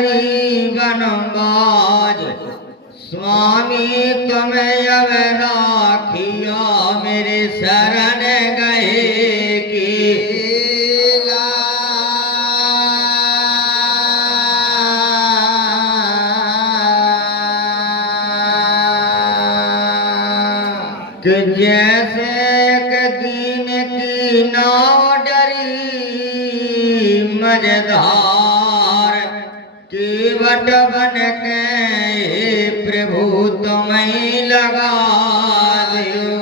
गरीबन बाज स्वामी तुम्हें अब राखिया मेरे शरण गए की कि जैसे एक दीन की नाव डरी मझधार केवट बन के प्रभु तुम्हें लगा दियो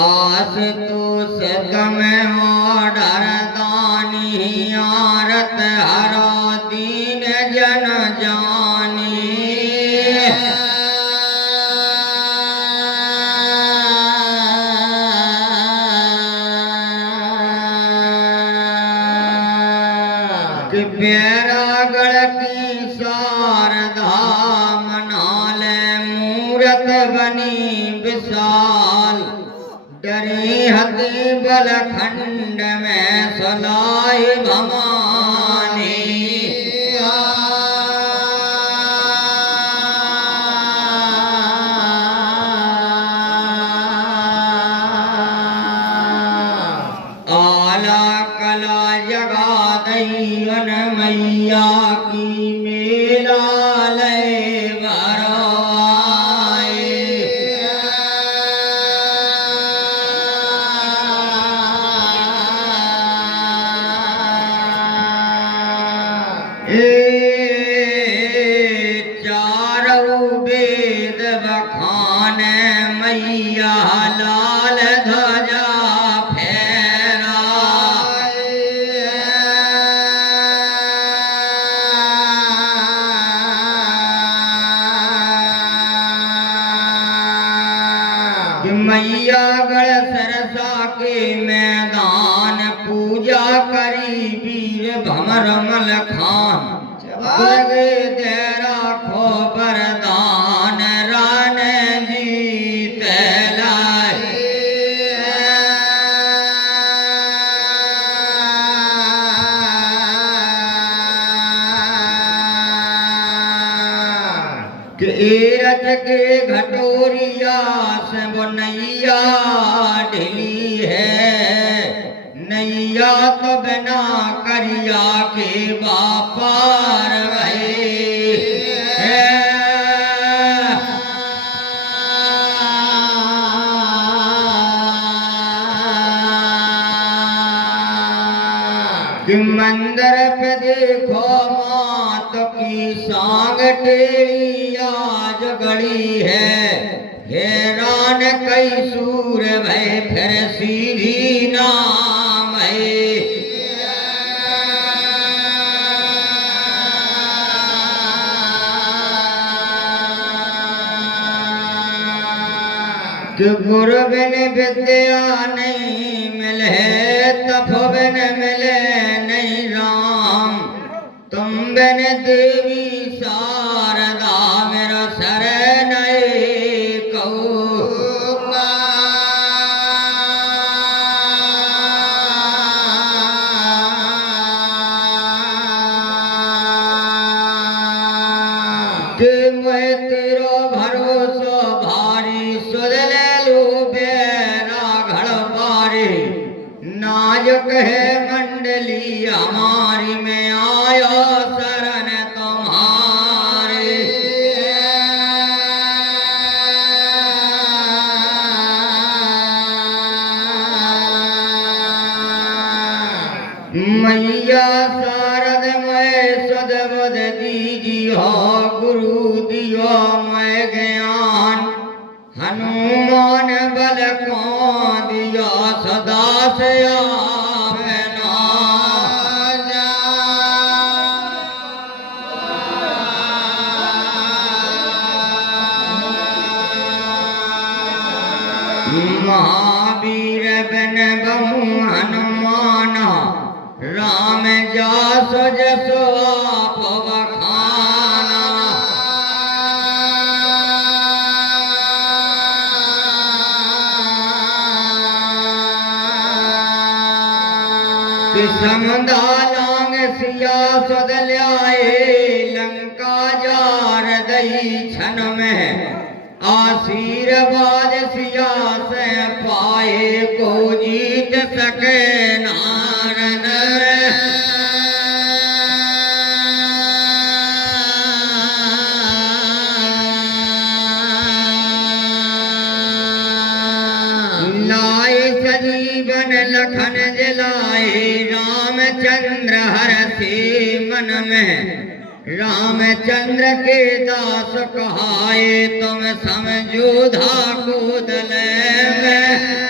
आस तो सदम आरत हरो दीन जन जानी कि बैरागढ़ की शारदा मनाले मूरत बनी विशाल डरी हती बलखंड में सलाई भवानी आला कला जगा दैन मैया की मेला लय चारों वेद बखान मैया लाल ध्वजा फहरा कि मैया गढ़ सरसा के मैदान पूजा करी वीर भमर मल खान बगे तेरा खो बरदान रान जीत लाए कि एरज के घटोरिया से वो नैया ढिली है नैया तो बिना करिया के बापार कि मंदिर पे देखो मात की सांग टेढ़ी आज गड़ी है हैरान कई सूर भय फिर सीधी नाम है कि गुरु बिन विद्या नहीं मिले तप बिन मिले नहीं राम तुम बिन देवी शारदा मेरा शरण कहूँगा कि मैं तेरा भरोसा भारी सुध ले लो बेरा घड़ पारी नाजुक है मंडली हमारी में आया शरण तुम्हारे मैया शारद मैं सदबद दीजियो गुरु दियो मैं ज्ञान हनुमान बल को दिया सदा से महावीर बन बहु हनुमाना राम जास जसो आप बखाना समदालांग सिया सद ल्याए लंका जार दई छन में आशीर्वाद सिया से पाए को जीत सके नारन लाए सजीवन लखन जलाए रामचंद्र हर से मन में रामचंद्र के दास कहाए तुम समझोधा को दल में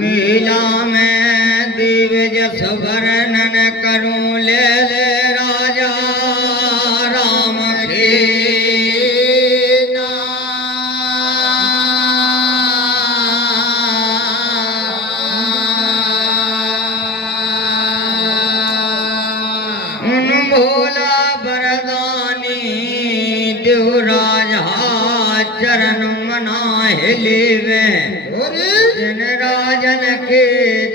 मेला में दिव्य जस वर्णन करूं ले ले राजा राम के उन भोला बरदानी देव राजा चरण मनाए लेवे जिन राजन के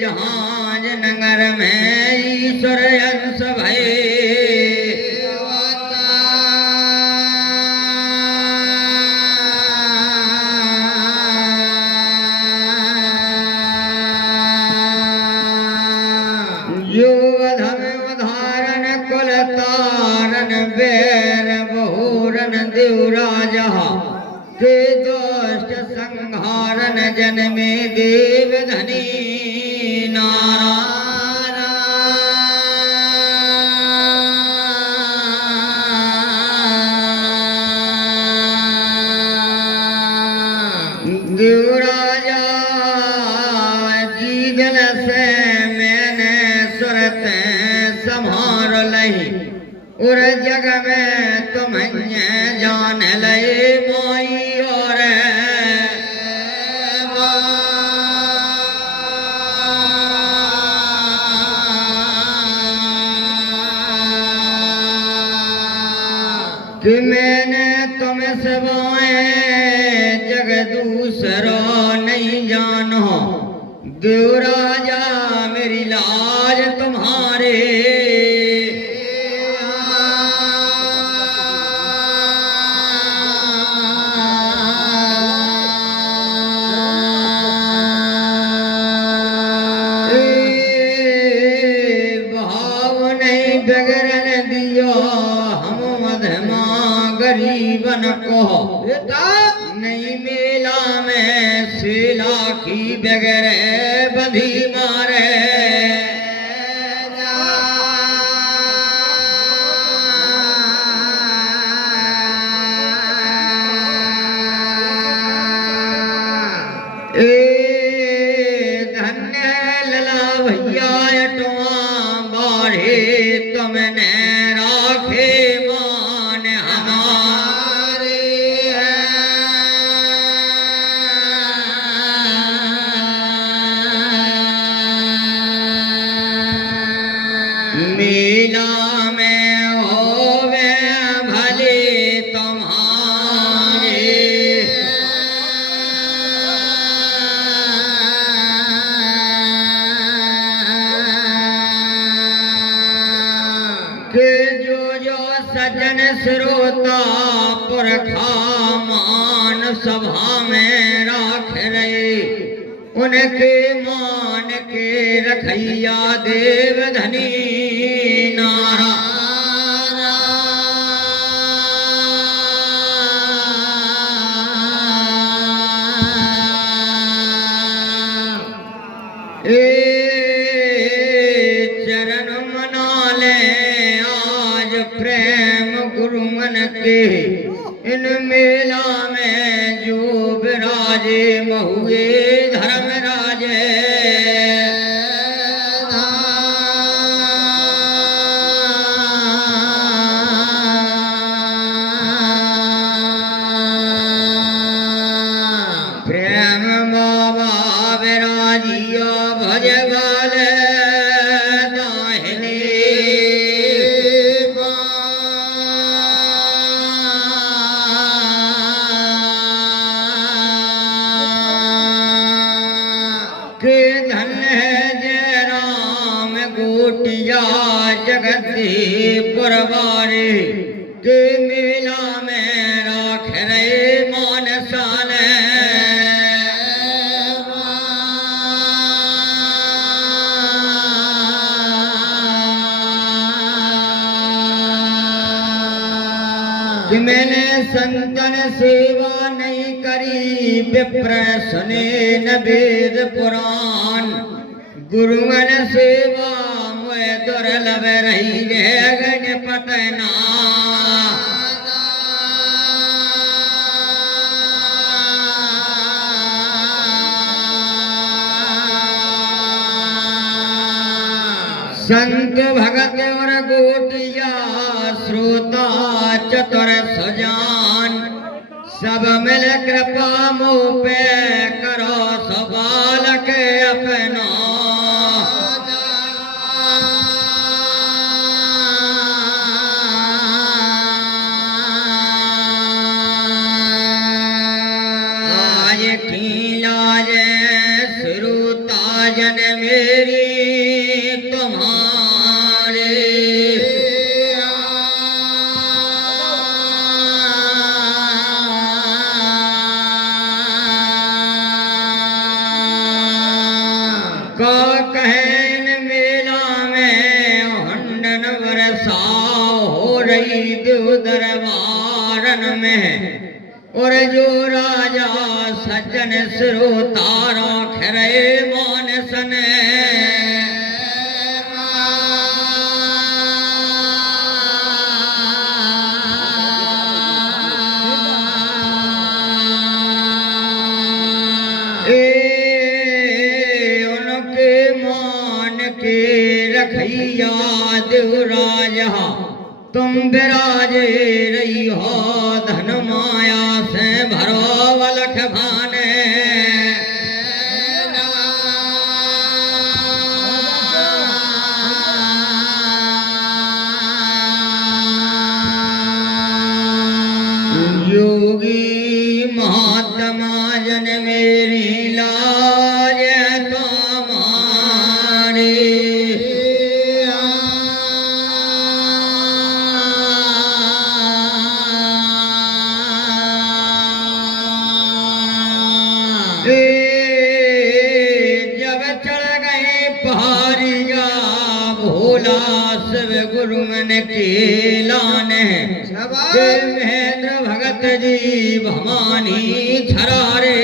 जहाज नगर में ईश्वर अंश भय जो अधम उदाहरण कुल तारन बैर बहुरन देव राजा के दोष्ट संहारन जन्मे देव धनी देव राजा जीवन से मैंने सुरत संभार लही और जग में तुम जान लए माई और कि मैंने तुम सिवाए जग दूसरा नहीं जानो देव राजा मेरी लाज तुम्हारे भाव नहीं बिगड़न दियो हम मधमा गरीबन को नहीं मेला में शिला की बगैर बंधी मारे धन्य लला भैया अटवा बाढ़े तुमने राखे मान हमारे मेला में होवे भले तुम्हारे के जो सज्जन श्रोता पुरखा मान सभा में राख रहे उनके मान के रखैया देव धनी चरण मना ले आज प्रेम गुरु मन के इन मेला में जो विराजे महुए धर्म राजे प्रेम बाबा विराजिया भजवाल दाहिने जगदीपुर वारे के मेला में राख रहे मानसान कि मैंने संतन सेवा नहीं करी विप्र सुने न वेद पुराण गुरुवन सेवा मुझे दुर्लभ रही गण पटना संत भगत और गोटिया श्रोता चतुर सुजान सब मिल कृपा मुँह पे करो सबालक अपना आज की लाज श्रोता जन मेरी कहन मेला में हंडन बरसाओ हो रही देव दरबारन में और जो राजा सज्जन श्रोता राख रहे मानसन रखैया देव राजा तुम विराजे रही हो धन माया से भरो वलख भाने योगी महात्मा जन मेरी लाज जब चढ़ गए पहाड़िया भोला शिव गुरु मन के लाने महेंद्र भगत जी भवानी छरारे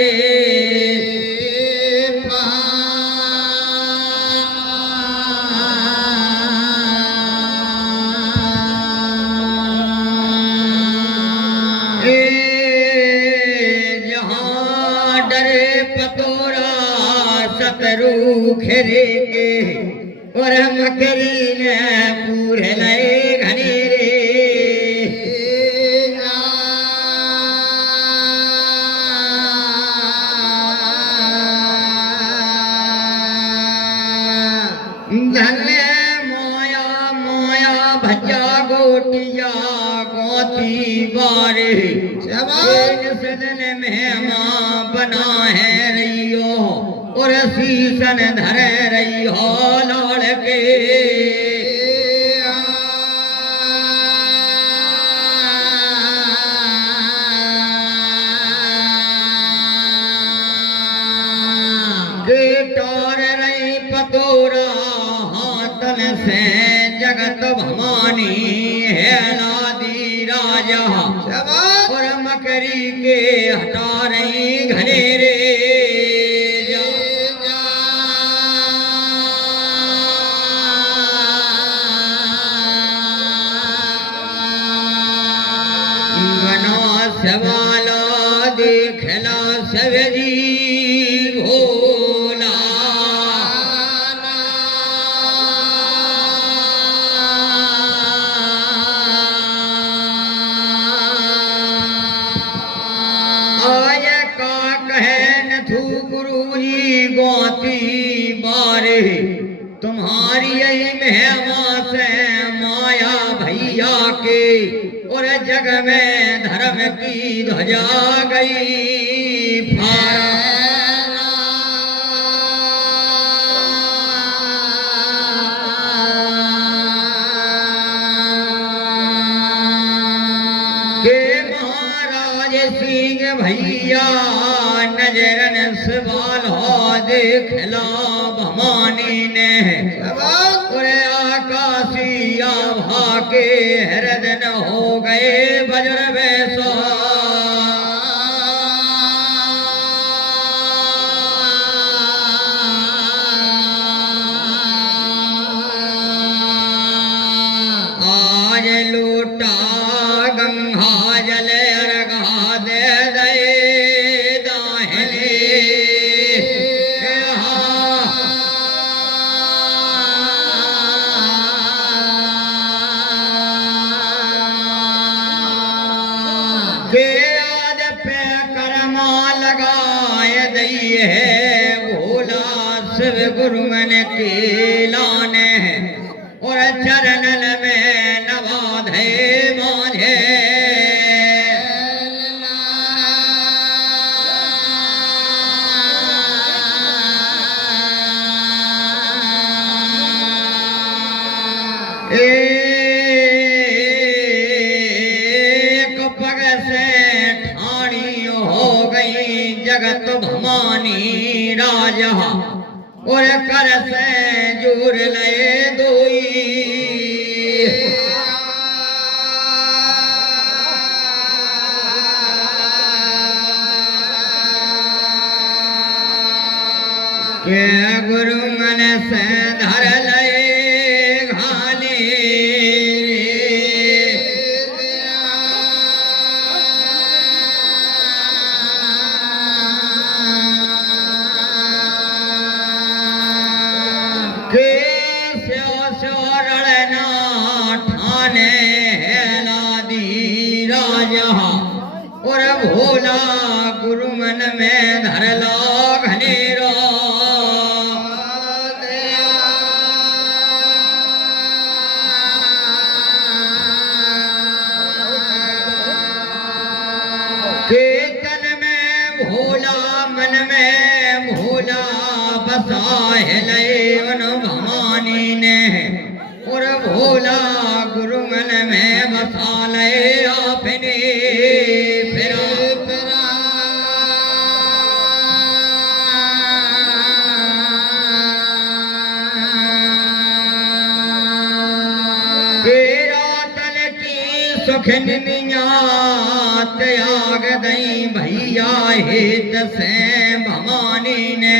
सतरू खेरे के और मकरी ने पूरे नए घनेरे धन्य माया माया भजा गोटिया गोती बारे सदन में माँ बना है रहियो और शीशन धर रही हो लाड़ के टार रही पतोरा हाथन से जगत भवानी है लादी राजा और मकरी के हटा रही घनेरे सवाला देखला सवरी भोला आय का कहन थू गुरु जी गोती बारे तुम्हारी यही मेहमा से माया भैया के और जग में धर्म की ध्वजा गई फारा या नजरन सवाल हो देखला भवानी ने और आकाशी आभा के हृदय हो गए वज्र वैसा गुरुमन के लाने और चरणन में नवाधे मांझे एक पग से ठाणी हो गई जगत भवानी राजा और कर से जुड़ लए दोई के गुरु मन से धर लए घाने और भोला गुरु मन में धरला घनेरो कीर्तन में भोला मन में भोला बसाए लए उन भवानी ने और भोला गुरु मन में बसा लए आपने सुखन त्याग दई भैया हेत से भवानी ने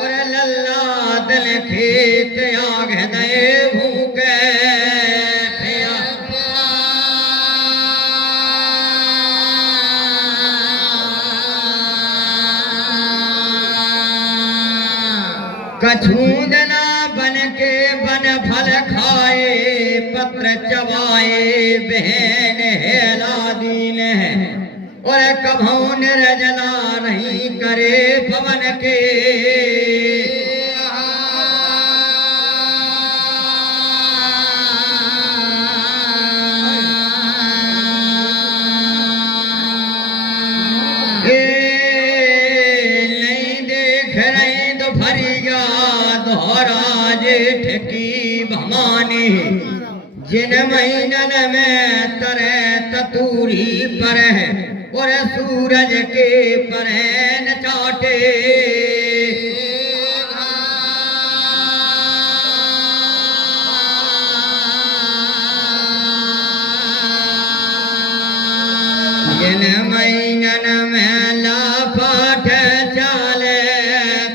और लल्ला दल खेत त्याग दे भूखे कछूदना बन के बन फल खाए पत्र चबाए बहन हेला दीन है और कभौ निर्जला नहीं करे पवन के नहीं देख रही तो फरिया दोहरा जेठ की भवानी जिन महीनन में तरे ततूरी पर है और सूरज के पर न चाटे जिन महीनन में लापाठ चाले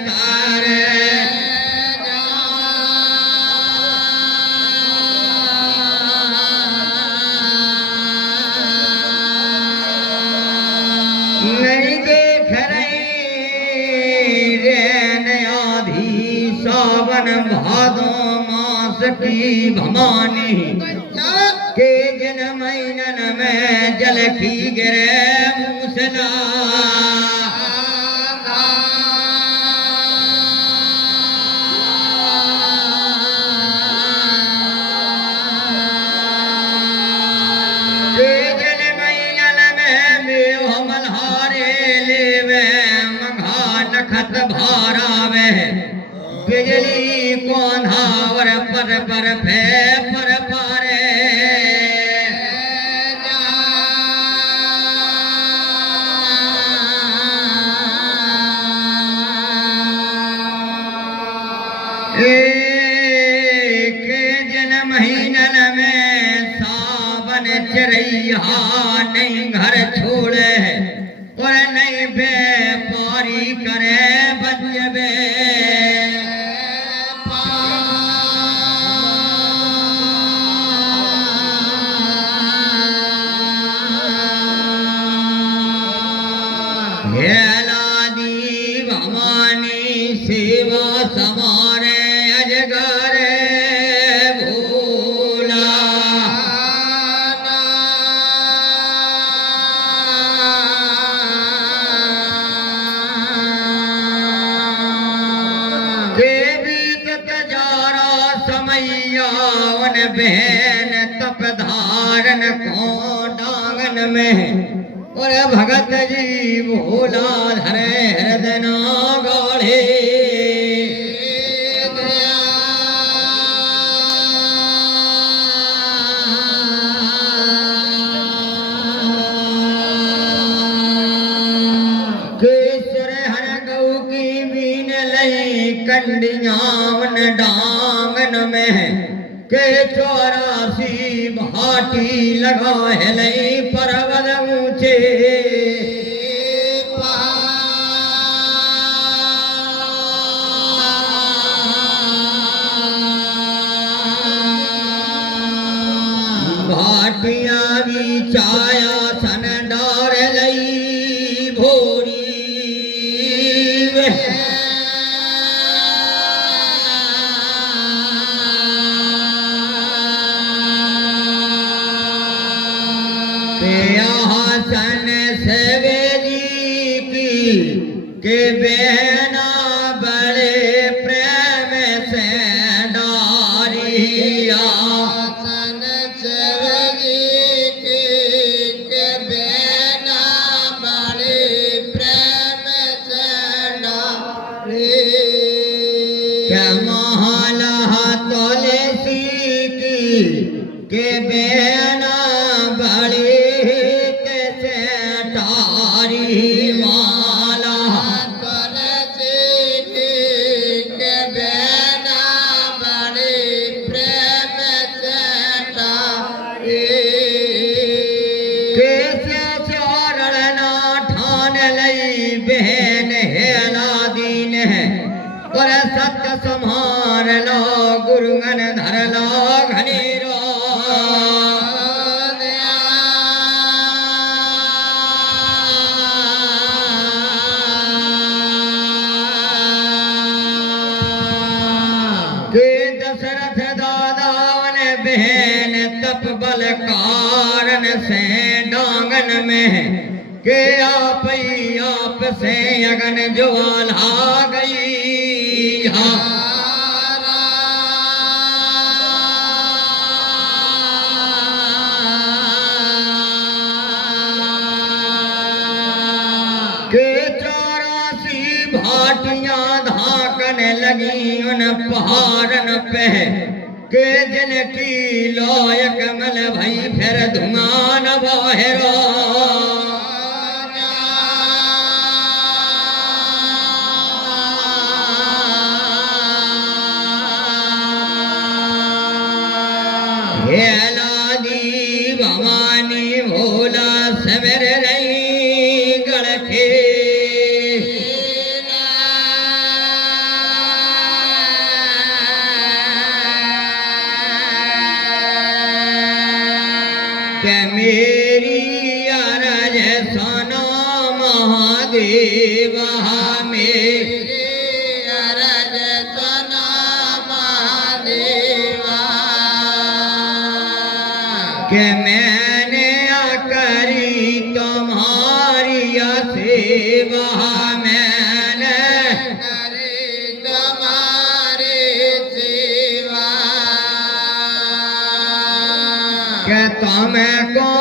तारे नहीं देख रही रेन आधी सावन भादो मास की भवानी के जिन महीनन में जल की गिरे मूसला भारावे बिजली कोंधावर पर फे पर पारे रैया नहीं घर छोड़े और नहीं व्यापारी करे बजबे सेवा समारे अजगर भोला के बीत तजारा समैया वन बहन तप धारण को डांगन में और भगत जी भोला धरे हृदय गाढ़े कंडियावन डांगन में के 84 भाटी लगा है लई पर्वत ऊंचे भाटिया भी छाया सन डार लई भोरी सन सवेरी की के बहना बड़े प्रेम से डारिया सन सवेरी की के बहना बड़े प्रेम से डारी के महला तुलसी की के बहना बड़े माला तुलसी के बहना बड़े प्रेम से कैसे चारणा ठान लई बहन हेला दीन है और सत्य संहार लो गुरुगन धर लो घनेरो दशरथ दादावन बहन तप बल कारण से डांगन में के आप से अगन ज्वाला गई के 84 भाटियां धाकन लगी उन पहाड़न पे के जिनकी लोयक मल भई फिर धुआं न बाहरो हेला दी भवानी भोला सवेर रही गढ़ के मेरी अरज सुनो महादेव मेरी अरज सुनो महादेव के मैंने करी तुम्हारी सेवा मैंने करी तुम्हारी सेवा के तुमको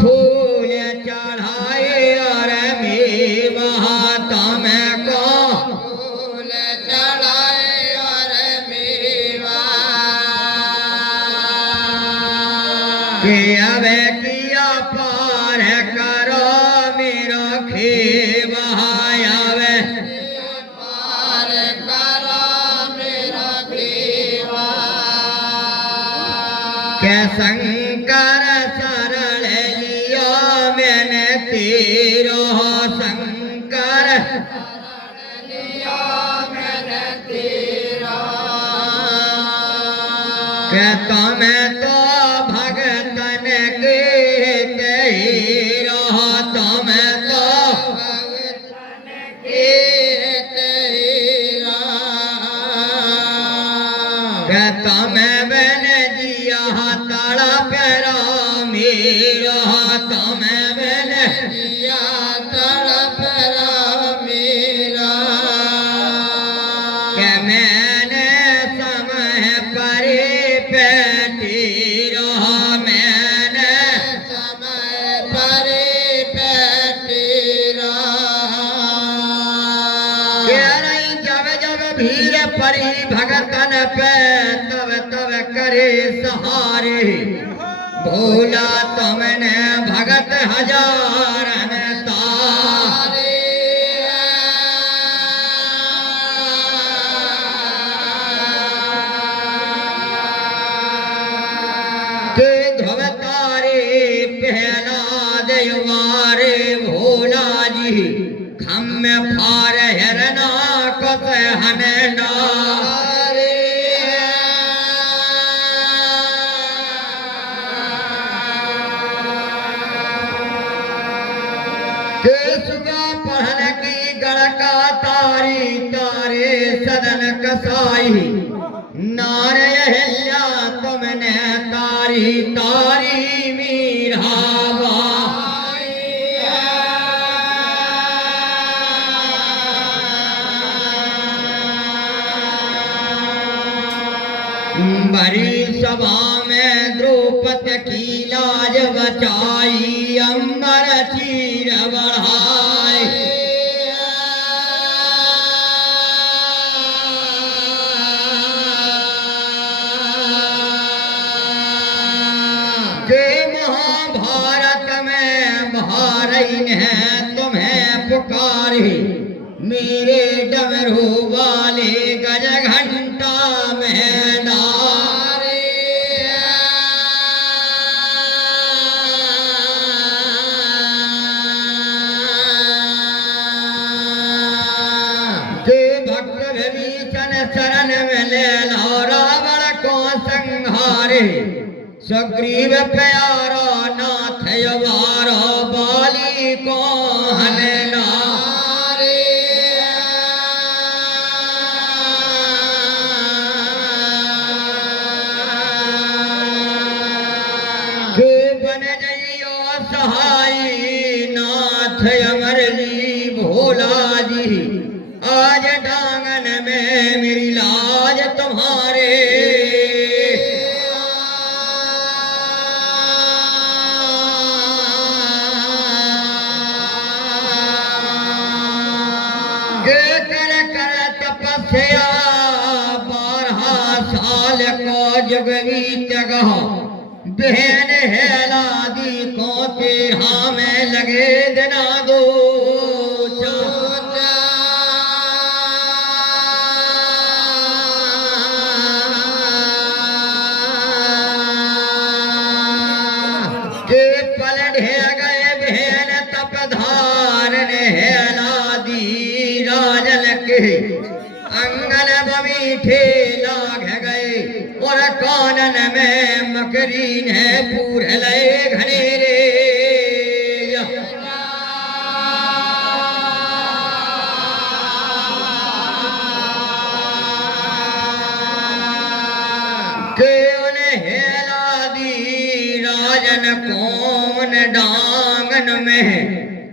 फूल चढ़ाए और मेवा तुमको फूल चढ़ाए और मेवा के अब किया पार करो मेरा खेवा अब पार करो मेरा खेवा के शंकर सरल कहता मैं तो भगतन के तेरी रहता मैं तो भगतन के तेरी कहता मैं बन जिया ताड़ा पैरा मेरा तो मैं बन जिया ताड़ा पैरा मेरा के मैंने समय परे पैटी रहा मैंने समय परे पैटी रहा जब जब भीड़ परी भगतन पे तब तब करे सहारे भोला तुमने भगत हजारन तारे के धवतारे पहला देवारे भोला जी खम में फार हरना कस हनना पढ़न की गड़का तारी तारे सदन कसाई नारे हिल्या तुमने तारी तारी मीराबा बड़ी सभा में द्रौपदी की लाज बचाई अंबर चीर बढ़ाई के महाभारत में भारत है तुम्हें पुकारी मेरे डमरू वाले गज घंटा में शरण में ले लो रावण को संहारे सुग्रीव प्यारा नाथ यवारा बाली को हनना के बन जइयो सहाय नाथ अमर जी भोला जी आज डांगन में मेरी लाज तुम्हारे कर कर तपस्या 12 साल को जगवीत गहा बहन हेलादी को तेरा में लगे दिना दो अंगन बमीठे लाग गए और कानन में मकरी ने पूर ले घनेरे के उन्हें हेला दी राजन कौन डांगन में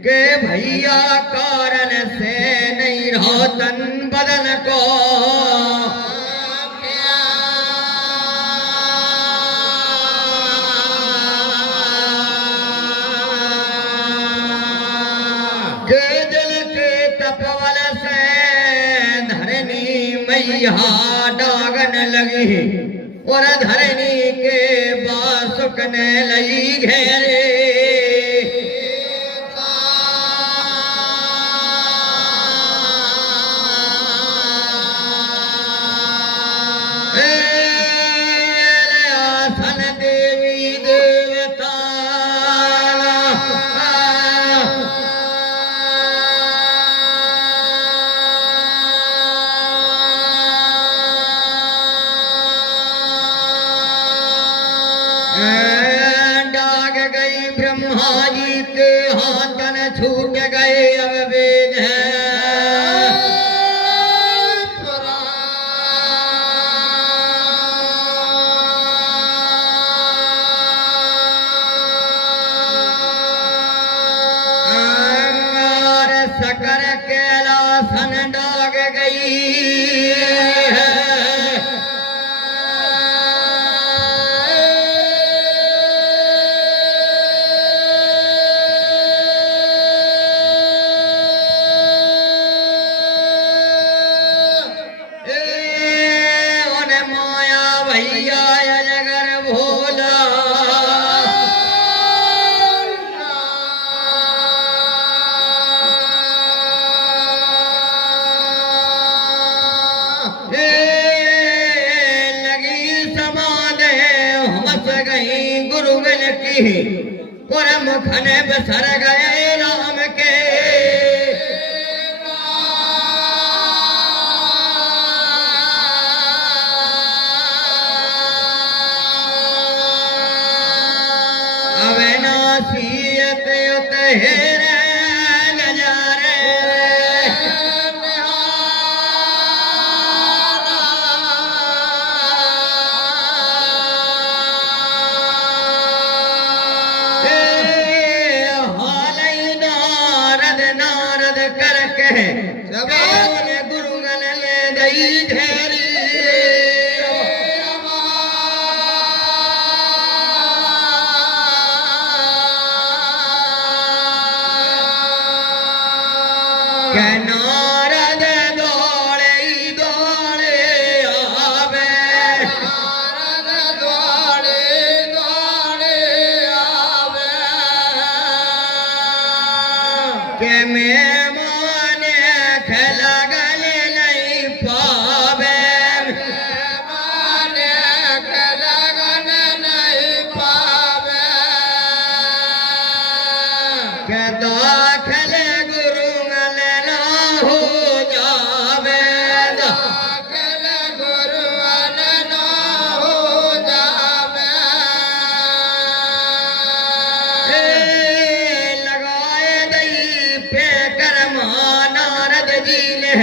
के भैया कारण से नहीं रहा तन बदन को के दिल के तपवल से धरनी मैया डागन लगी और धरनी के बासुकने लगी घेरे डाग गई ब्रह्मा जी के हाथन छूट गए अब वेद कर कैलासन डाग गई माया भैया अजगर भोला गुरुगन की मुखन बसर गए राम के अविनाशियत उतहेर नजारे गुरुगन ले गई झेरी के नारद दौड़े दौड़े आवे नारद दौड़े दौड़े आवे के मेहमान लगन नहीं पावे मेहमान लगन नहीं पावे के दाखिल गुरुगन ना हो जावे दाखिल गुरुगन ना हो जावे लगाए दई पे कर्मा नारद जी ने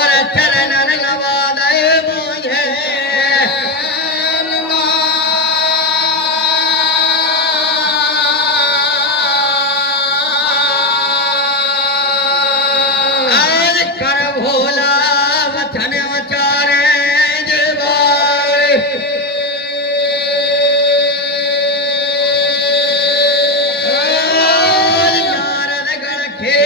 और चरणन लवा दे मुझे आज कर भोला वचन उचारे जीवाए नारद गण के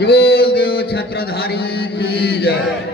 बोल देव छत्रधारी की जय।